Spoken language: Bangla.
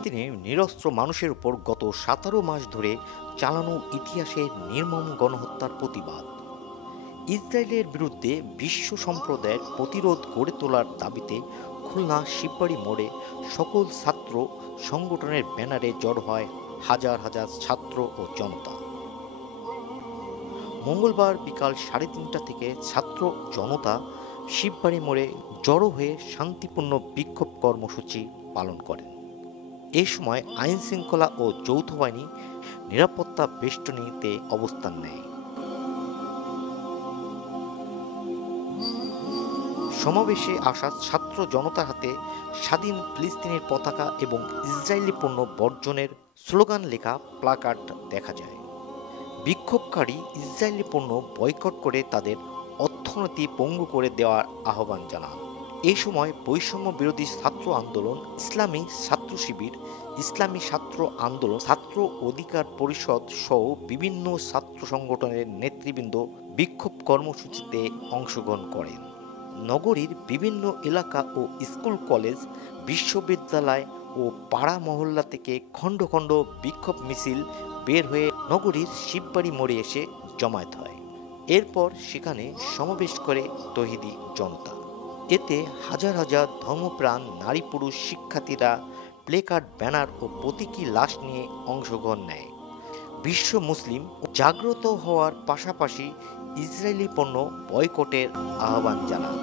ফিলিস্তিনে নিরস্ত্র মানুষের উপর গত 17 মাস ধরে চালানো ইতিহাসের নির্মম গণহত্যার প্রতিবাদ। ইসরায়েলের বিরুদ্ধে বিশ্ব সম্প্রদায়ের প্রতিরোধ গড়ে তোলার দাবিতে খুলনা শিববাড়ি মোড়ে সকল ছাত্র সংগঠনের ব্যানারে জড়ো হয় হাজার হাজার ছাত্র ও জনতা। মঙ্গলবার বিকাল 3:30 থেকে ছাত্র জনতা শিববাড়ি মোড়ে জড়ো হয়ে শান্তিপূর্ণ বিক্ষোভ কর্মসূচি পালন করেন। এ সময় আইন শৃঙ্খলা ও যৌথ বাহিনী নিরাপত্তা বেষ্টনীতে অবস্থান নেয়। সমাবেশে আসা ছাত্র জনতার হাতে স্বাধীন ফিলিস্তিনের পতাকা এবং ইসরায়েলি পণ্য বর্জনের স্লোগান লেখা প্লাকার্ড দেখা যায়। বিক্ষোভকারী ইসরায়েলি পণ্য বয়কট করে তাদের অর্থনীতি পঙ্গু করে দেওয়ার আহ্বান জানান। এই সময় বৈষম্য বিরোধী ছাত্র আন্দোলন, ইসলামী ছাত্র শিবির, ইসলামী ছাত্র আন্দোলন, ছাত্র অধিকার পরিষদ সহ বিভিন্ন ছাত্র সংগঠনের নেতৃবৃন্দ বিক্ষোভ কর্মসূচিতে অংশগ্রহণ করেন। নগরীর বিভিন্ন এলাকা ও স্কুল, কলেজ, বিশ্ববিদ্যালয় ও পাড়া মহল্লা থেকে খণ্ড খণ্ড বিক্ষোভ মিছিল বের হয়ে নগরীর শিববাড়ি মোড়ে এসে জমায়েত হয়। এরপর সেখানে সমাবেশ করে তৌহিদি জনতা। এতে হাজার হাজার ধর্মপ্রাণ নারী পুরুষ শিক্ষার্থীরা প্লেকার্ড, ব্যানার ও প্রতীকী লাশ নিয়ে অংশগ্রহণ নেয়। বিশ্ব মুসলিম জাগ্রত হওয়ার পাশাপাশি ইসরায়েলি পণ্য বয়কটের আহ্বান জানান।